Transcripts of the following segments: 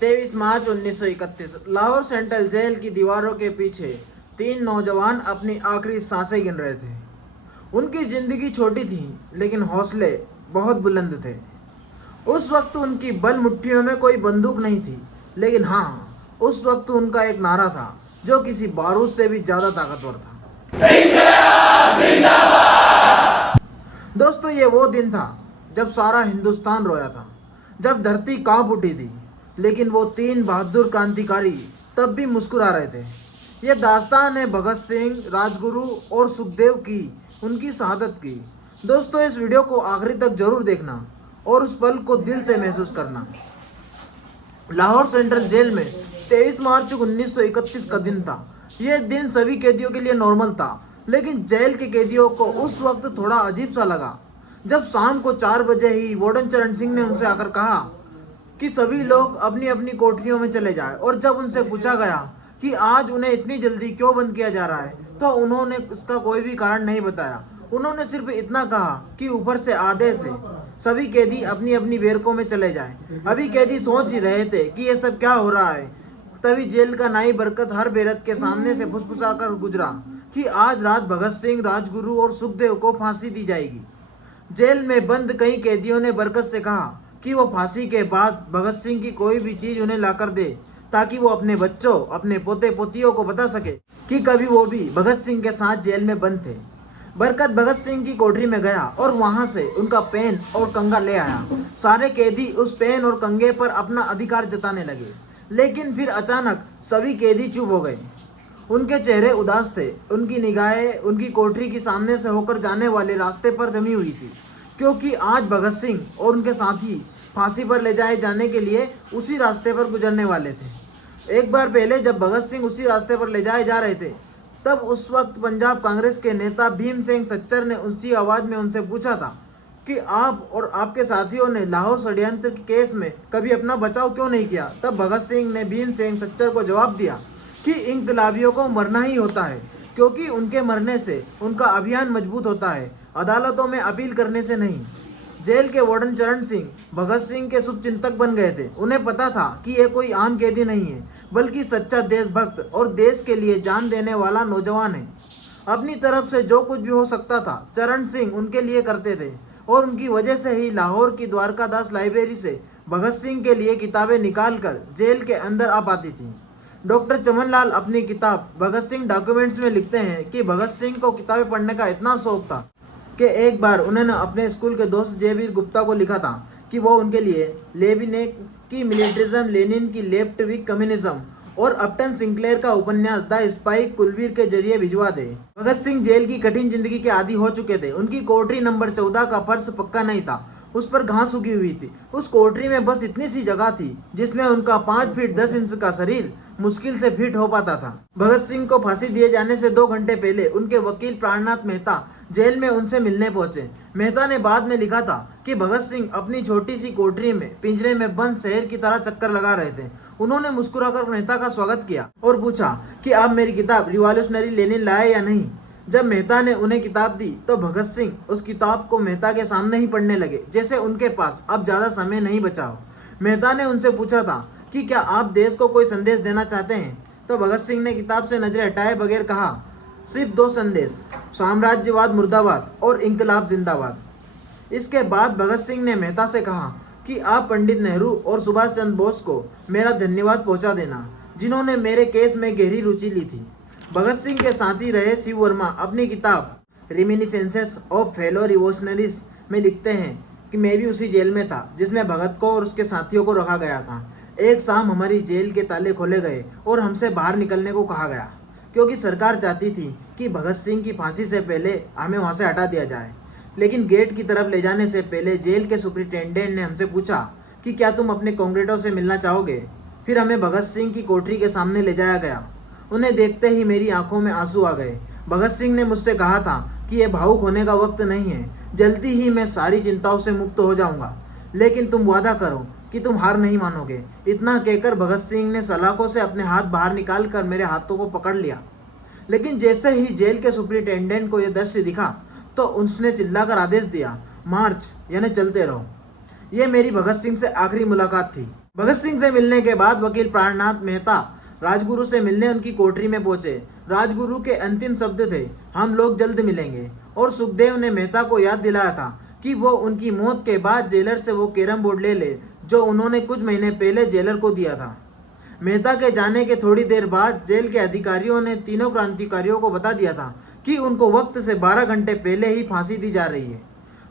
23 मार्च 1931 Lahore central jail की दीवारों के पीछे तीन नौजवान अपनी आखिरी सांसें गिन रहे थे। उनकी जिंदगी छोटी थी लेकिन हौसले बहुत बुलंद थे। उस वक्त उनकी बल मुट्ठियों में कोई बंदूक नहीं थी, लेकिन हाँ, उस वक्त उनका एक नारा था जो किसी बारूद से भी ज्यादा ताकतवर था। दोस्तों, ये वो दिन था जब सारा हिंदुस्तान रोया था, जब धरती कांप उठी थी, लेकिन वो तीन बहादुर क्रांतिकारी तब भी मुस्कुरा रहे थे। ये दास्तान है भगत सिंह, राजगुरु और सुखदेव की, उनकी शहादत की। दोस्तों, इस वीडियो को आखिरी तक जरूर देखना और उस पल को दिल से महसूस करना। लाहौर सेंट्रल जेल में 23 मार्च 1931 का दिन था। यह दिन सभी कैदियों के लिए नॉर्मल था, लेकिन जेल के कैदियों को उस वक्त थोड़ा अजीब सा लगा जब शाम को 4 बजे ही वार्डन चरण सिंह ने उनसे आकर कहा कि सभी लोग अपनी अपनी कोठरियों में चले जाएं। और जब उनसे पूछा गया कि आज उन्हें इतनी जल्दी क्यों बंद किया जा रहा है, तो उन्होंने इसका कोई भी कारण नहीं बताया। उन्होंने सिर्फ इतना कहा कि ऊपर से आदेश है, सभी कैदी अपनी अपनी बैरकों में चले जाएं। अभी कैदी सोच ही रहे थे कि ये सब क्या हो रहा है, तभी जेल का नाई बरकत हर बैरक के सामने से फुसफुसाकर गुजरा कि आज रात भगत सिंह, राजगुरु और सुखदेव को फांसी दी जाएगी। जेल में बंद कई कैदियों ने बरकत से कहा कि वो फांसी के बाद भगत सिंह की कोई भी चीज उन्हें लाकर दे, ताकि वो अपने बच्चों, अपने पोते पोतियों को बता सके कि कभी वो भी भगत सिंह के साथ जेल में बंद थे। बरकत भगत सिंह की कोठरी में गया और वहां से उनका पेन और कंगा ले आया। सारे कैदी उस पेन और कंगे पर अपना अधिकार जताने लगे, लेकिन फिर अचानक सभी कैदी चुप हो गए। उनके चेहरे उदास थे, उनकी निगाहें उनकी कोठरी के सामने से होकर जाने वाले रास्ते पर जमी हुई थी, क्योंकि आज भगत सिंह और उनके साथी फांसी पर ले जाए जाने के लिए उसी रास्ते पर गुजरने वाले थे। एक बार पहले जब भगत सिंह उसी रास्ते पर ले जाए जा रहे थे, तब उस वक्त पंजाब कांग्रेस के नेता भीम सिंह सच्चर ने उसी आवाज में उनसे पूछा था कि आप और आपके साथियों ने लाहौर षड्यंत्र के केस में कभी अपना बचाव क्यों नहीं किया। तब भगत सिंह ने भीम सिंह सच्चर को जवाब दिया कि इंकलाबियों को मरना ही होता है, क्योंकि उनके मरने से उनका अभियान मजबूत होता है, अदालतों में अपील करने से नहीं। जेल के वार्डन चरण सिंह भगत सिंह के शुभचिंतक बन गए थे। उन्हें पता था कि यह कोई आम कैदी नहीं है, बल्कि सच्चा देशभक्त और देश के लिए जान देने वाला नौजवान है। अपनी तरफ से जो कुछ भी हो सकता था, चरण सिंह उनके लिए करते थे, और उनकी वजह से ही लाहौर की द्वारकादास लाइब्रेरी से भगत सिंह के लिए किताबें निकालकर जेल के अंदर आ पाती थी। डॉक्टर चमनलाल अपनी किताब भगत सिंह डॉक्यूमेंट्स में लिखते हैं कि भगत सिंह को किताबें पढ़ने का इतना शौक था कि एक बार उन्होंने अपने स्कूल के दोस्त जेबीर गुप्ता को लिखा था कि वो उनके लिए लेविनेक की मिलिट्रिज्म, लेनिन की लेफ्ट विंग कम्युनिज्म और अपटन सिंक्लेयर का उपन्यास द स्पाई कुलवीर के जरिए भिजवा दे। भगत सिंह जेल की कठिन जिंदगी के आदी हो चुके थे। उनकी कोठरी नंबर 14 का फर्श पक्का नहीं था, उस पर घास उगी हुई थी। उस कोठरी में बस इतनी सी जगह थी जिसमें उनका 5 फीट 10 इंच का शरीर मुश्किल से फिट हो पाता था। भगत सिंह को फांसी दिए जाने से 2 घंटे पहले उनके वकील प्राणनाथ मेहता जेल में उनसे मिलने पहुंचे। मेहता ने बाद में लिखा था कि भगत सिंह अपनी छोटी सी कोठरी में पिंजरे में बंद शहर की तरह चक्कर लगा रहे थे। उन्होंने मुस्कुराकर मेहता का स्वागत किया और पूछा कि आप मेरी किताब रिवॉल्यूशनरी लेनिन लाए या नहीं। जब मेहता ने उन्हें किताब दी तो भगत सिंह उस किताब को मेहता के सामने ही पढ़ने लगे, जैसे उनके पास अब ज्यादा समय नहीं बचा हो। मेहता ने उनसे पूछा था कि क्या आप देश को कोई संदेश देना चाहते हैं, तो भगत सिंह ने किताब से नजरें हटाए बगैर कहा, सिर्फ 2 संदेश, साम्राज्यवाद मुर्दाबाद और इंकलाब जिंदाबाद। इसके बाद भगत सिंह ने मेहता से कहा कि आप पंडित नेहरू और सुभाष चंद्र बोस को मेरा धन्यवाद पहुंचा देना, जिन्होंने मेरे केस में गहरी रुचि ली थी। भगत सिंह के साथी रहे शिव वर्मा अपनी किताब रिमिनिसेंसेस ऑफ फेलो रिवोल्यूशनरीज में लिखते हैं कि मैं भी उसी जेल में था जिसमें भगत को और उसके साथियों को रखा गया था। एक शाम हमारी जेल के ताले खोले गए और हमसे बाहर निकलने को कहा गया, क्योंकि सरकार चाहती थी कि भगत सिंह की फांसी से पहले हमें वहां से हटा दिया जाए। लेकिन गेट की तरफ ले जाने से पहले जेल के सुपरिटेंडेंट ने हमसे पूछा कि क्या तुम अपने कॉमरेडों से मिलना चाहोगे। फिर हमें भगत सिंह की कोठरी के सामने ले जाया गया। उन्हें देखते ही मेरी आंखों में आंसू आ गए। भगत सिंह ने मुझसे कहा था कि यह भावुक होने का वक्त नहीं है, जल्दी ही मैं सारी चिंताओं से मुक्त हो जाऊंगा, लेकिन तुम वादा करो कि तुम हार नहीं मानोगे। इतना कहकर भगत सिंह ने सलाखों से अपने हाथ बाहर निकालकर मेरे हाथों को पकड़ लिया। लेकिन जैसे ही जेल के सुपरिटेंडेंट को यह दृश्य दिखा तो उसने चिल्लाकर आदेश दिया, मार्च, यानी चलते रहो। यह मेरी भगत सिंह से आखिरी मुलाकात थी। भगत सिंह से मिलने के बाद वकील प्राणनाथ मेहता राजगुरु से मिलने उनकी कोठरी में पहुंचे। राजगुरु के अंतिम शब्द थे, हम लोग जल्द मिलेंगे। और सुखदेव ने मेहता को याद दिलाया था कि वो उनकी मौत के बाद जेलर से वो कैरम बोर्ड ले ले जो उन्होंने कुछ महीने पहले जेलर को दिया था। मेहता के जाने के थोड़ी देर बाद जेल के अधिकारियों ने तीनों क्रांतिकारियों को बता दिया था कि उनको वक्त से 12 घंटे पहले ही फांसी दी जा रही है।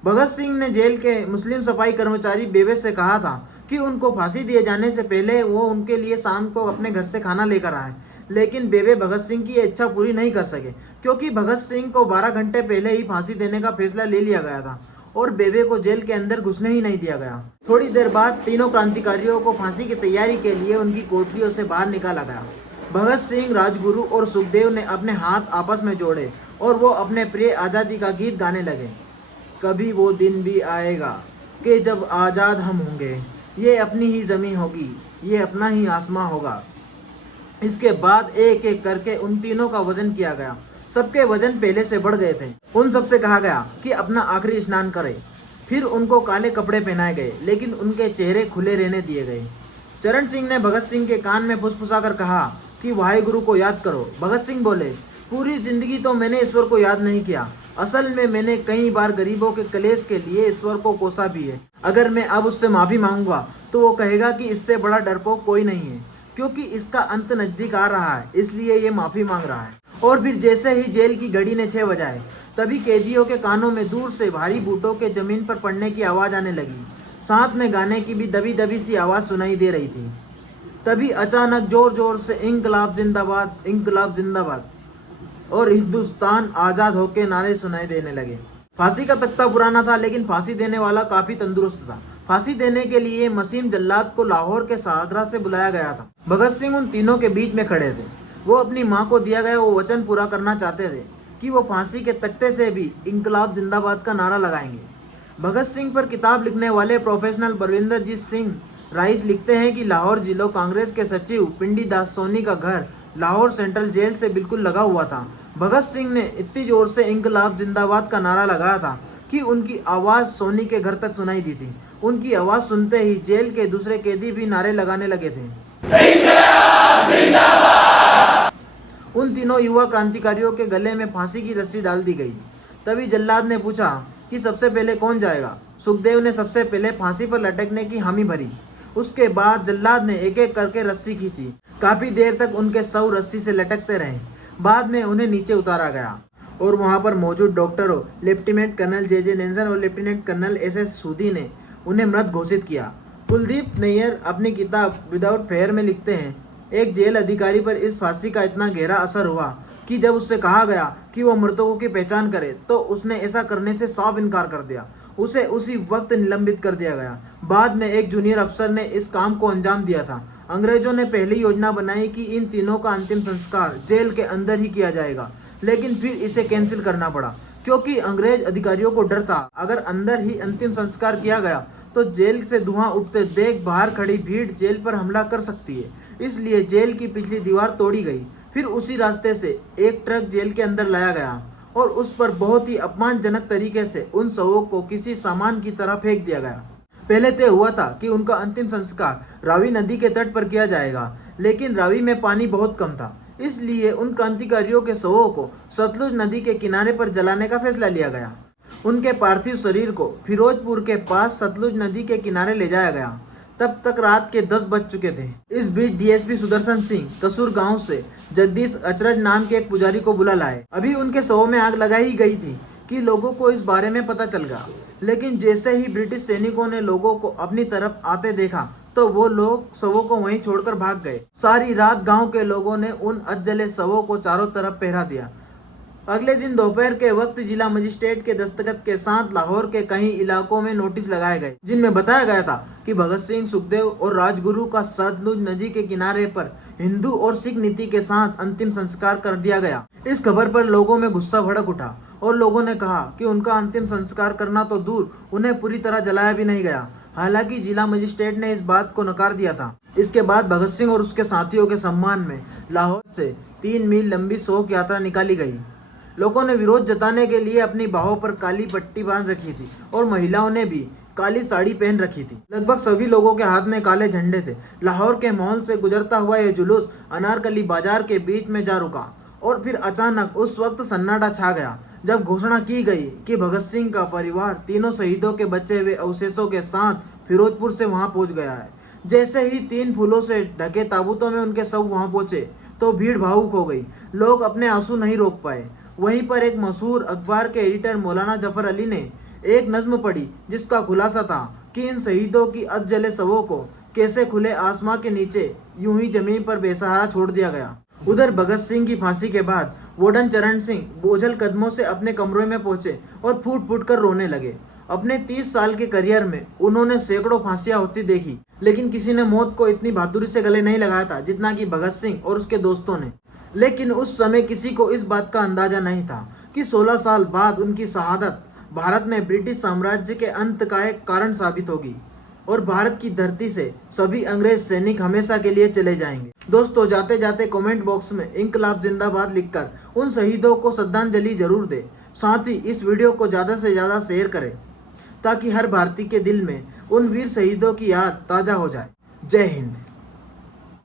भगत सिंह ने जेल के मुस्लिम सफाई कर्मचारी बेबे से कहा था कि उनको फांसी दिए जाने से पहले वो उनके लिए शाम को अपने घर से खाना लेकर आए, लेकिन बेबे भगत सिंह की इच्छा पूरी नहीं कर सके क्योंकि भगत सिंह को 12 घंटे पहले ही फांसी देने का फैसला ले लिया गया था और बेबे को जेल के अंदर घुसने ही नहीं दिया गया। थोड़ी देर बाद तीनों क्रांतिकारियों को फांसी की तैयारी के लिए उनकी कोठरियों से बाहर निकाला गया। भगत सिंह, राजगुरु और सुखदेव ने अपने हाथ आपस में जोड़े और वो अपने प्रिय आज़ादी का गीत गाने लगे। कभी वो दिन भी आएगा कि जब आज़ाद हम होंगे, ये अपनी ही ज़मीं होगी, ये अपना ही आसमां होगा। इसके बाद एक एक करके उन तीनों का वजन किया गया। सबके वजन पहले से बढ़ गए थे। उन सबसे कहा गया कि अपना आखिरी स्नान करें। फिर उनको काले कपड़े पहनाए गए, लेकिन उनके चेहरे खुले रहने दिए गए। चरण सिंह ने भगत सिंह के कान में फुसफुसाकर कहा कि वाहेगुरु को याद करो। भगत सिंह बोले, पूरी जिंदगी तो मैंने ईश्वर को याद नहीं किया। असल में मैंने कई बार गरीबों के कलेश के लिए ईश्वर को कोसा भी है। अगर मैं अब उससे माफी मांगूंगा तो वो कहेगा कि इससे बड़ा डरपोक कोई नहीं है, क्योंकि इसका अंत नजदीक आ रहा है, इसलिए ये माफी मांग रहा है। और फिर जैसे ही जेल की घड़ी ने 6 बजाए, तभी कैदियों के कानों में दूर से भारी बूटों के जमीन पर पड़ने की आवाज आने लगी। साथ में गाने की भी दबी दबी सी आवाज सुनाई दे रही थी। तभी अचानक जोर जोर से इंकलाब जिंदाबाद, इंकलाब जिंदाबाद और हिंदुस्तान आजाद होके नारे सुनाई देने लगे। फांसी का तख्ता पुराना था, लेकिन फांसी देने वाला काफी तंदुरुस्त था। फांसी देने के लिए मसीम जल्लाद को लाहौर के सागरा से बुलाया गया था। भगत सिंह उन तीनों के बीच में खड़े थे। वो अपनी मां को दिया गया वो वचन पूरा करना चाहते थे कि वो फांसी के तख्ते से भी इंकलाब जिंदाबाद का नारा लगाएंगे। भगत सिंह पर किताब लिखने वाले प्रोफेशनल बलविंदरजीत सिंह राइस लिखते हैं कि लाहौर जिला कांग्रेस के सचिव पिंडी दास सोनी का घर लाहौर सेंट्रल जेल से बिल्कुल लगा हुआ था। भगत सिंह ने इतनी जोर से इंकलाब जिंदाबाद का नारा लगाया था कि उनकी आवाज़ सोनी के घर तक सुनाई दी थी। उनकी आवाज़ सुनते ही जेल के दूसरे कैदी भी नारे लगाने लगे थे। उन तीनों युवा क्रांतिकारियों के गले में फांसी की रस्सी डाल दी गई। तभी जल्लाद ने पूछा कि सबसे पहले कौन जाएगा। सुखदेव ने सबसे पहले फांसी पर लटकने की हामी भरी। उसके बाद जल्लाद ने एक एक करके रस्सी खींची। काफी देर तक उनके शव रस्सी से लटकते रहे। बाद में उन्हें नीचे उतारा गया और वहां पर मौजूद डॉक्टरों लेफ्टिनेंट कर्नल जे नेंजन और लेफ्टिनेंट कर्नल SS सूदी ने उन्हें मृत घोषित किया। कुलदीप नैयर अपनी किताब विदाउट फेयर में लिखते हैं, एक जेल अधिकारी पर इस फांसी का इतना गहरा असर हुआ कि जब उससे कहा गया कि वो मृतकों की पहचान करे तो उसने ऐसा करने से साफ इनकार कर दिया। उसे उसी वक्त निलंबित कर दिया गया। बाद में एक जूनियर अफसर ने इस काम को अंजाम दिया था। अंग्रेजों ने पहली योजना बनाई कि इन तीनों का अंतिम संस्कार जेल के अंदर ही किया जाएगा, लेकिन फिर इसे कैंसिल करना पड़ा क्योंकि अंग्रेज अधिकारियों को डर था अगर अंदर ही अंतिम संस्कार किया गया तो जेल से धुआं उठते देख बाहर खड़ी भीड़ जेल पर हमला कर सकती है। इसलिए जेल की पिछली दीवार तोड़ी गई। फिर उसी रास्ते से एक ट्रक जेल के अंदर लाया गया और उस पर बहुत ही अपमानजनक तरीके से उन शवों को किसी सामान की तरह फेंक दिया गया। पहले तय हुआ था कि उनका अंतिम संस्कार रावी नदी के तट पर किया जाएगा, लेकिन रावी में पानी बहुत कम था, इसलिए उन क्रांतिकारियों के शवों को सतलुज नदी के किनारे पर जलाने का फैसला लिया गया। उनके पार्थिव शरीर को फिरोजपुर के पास सतलुज नदी के किनारे ले जाया गया। तब तक रात के 10 बज चुके थे। इस बीच DSP सुदर्शन सिंह कसूर गांव से जगदीश अचरज नाम के एक पुजारी को बुला लाए। अभी उनके शवों में आग लगाई गई थी कि लोगों को इस बारे में पता चल गया, लेकिन जैसे ही ब्रिटिश सैनिकों ने लोगों को अपनी तरफ आते देखा तो वो लोग शवों को वहीं छोड़कर भाग गए। सारी रात गांव के लोगों ने उन अधजले शवों को चारों तरफ पहरा दिया। अगले दिन दोपहर के वक्त जिला मजिस्ट्रेट के दस्तखत के साथ लाहौर के कई इलाकों में नोटिस लगाए गए, जिनमें बताया गया था कि भगत सिंह, सुखदेव और राजगुरु का सतलुज नदी के किनारे पर हिंदू और सिख नीति के साथ अंतिम संस्कार कर दिया गया। इस खबर पर लोगों में गुस्सा भड़क उठा और लोगों ने कहा कि उनका अंतिम संस्कार करना तो दूर, उन्हें पूरी तरह जलाया भी नहीं गया। हालांकि जिला मजिस्ट्रेट ने इस बात को नकार दिया था। इसके बाद भगत सिंह और उसके साथियों के सम्मान में लाहौर से 3 मील लंबी शोक यात्रा निकाली गई। लोगों ने विरोध जताने के लिए अपनी बाहों पर काली पट्टी बांध रखी थी और महिलाओं ने भी काली साड़ी पहन रखी थी। लगभग सभी लोगों के हाथ में काले झंडे थे। लाहौर के मॉल से गुजरता हुआ यह जुलूस अनारकली बाजार के बीच में जा रुका और फिर अचानक उस वक्त सन्नाटा छा गया जब घोषणा की गई कि भगत सिंह का परिवार तीनों शहीदों के बचे हुए अवशेषों के साथ फिरोजपुर से वहां पहुंच गया है। जैसे ही 3 फूलों से ढके ताबूतों में उनके शव वहां पहुंचे तो भीड़ भावुक हो गई। लोग अपने आंसू नहीं रोक पाए। वहीं पर एक मशहूर अखबार के एडिटर मौलाना जफर अली ने एक नज्म पढ़ी जिसका खुलासा था कि इन शहीदों की अधजले शवों को कैसे खुले आसमां के नीचे यूं ही जमीन पर बेसहारा छोड़ दिया गया। उधर भगत सिंह की फांसी के बाद वार्डन चरण सिंह बोझल कदमों से अपने कमरे में पहुंचे और फूट फूट कर रोने लगे। अपने 30 साल के करियर में उन्होंने सैकड़ों फांसियां होती देखी, लेकिन किसी ने मौत को इतनी बहादुरी से गले नहीं लगाया था जितना कि भगत सिंह और उसके दोस्तों ने। लेकिन उस समय किसी को इस बात का अंदाजा नहीं था कि 16 साल बाद उनकी शहादत भारत में ब्रिटिश साम्राज्य के अंत का एक कारण साबित होगी और भारत की धरती से सभी अंग्रेज सैनिक हमेशा के लिए चले जाएंगे। दोस्तों, जाते जाते कमेंट बॉक्स में इंकलाब जिंदाबाद लिखकर उन शहीदों को श्रद्धांजलि जरूर दे। साथ ही इस वीडियो को ज़्यादा से ज़्यादा शेयर करें ताकि हर भारतीय के दिल में उन वीर शहीदों की याद ताज़ा हो जाए। जय हिंद।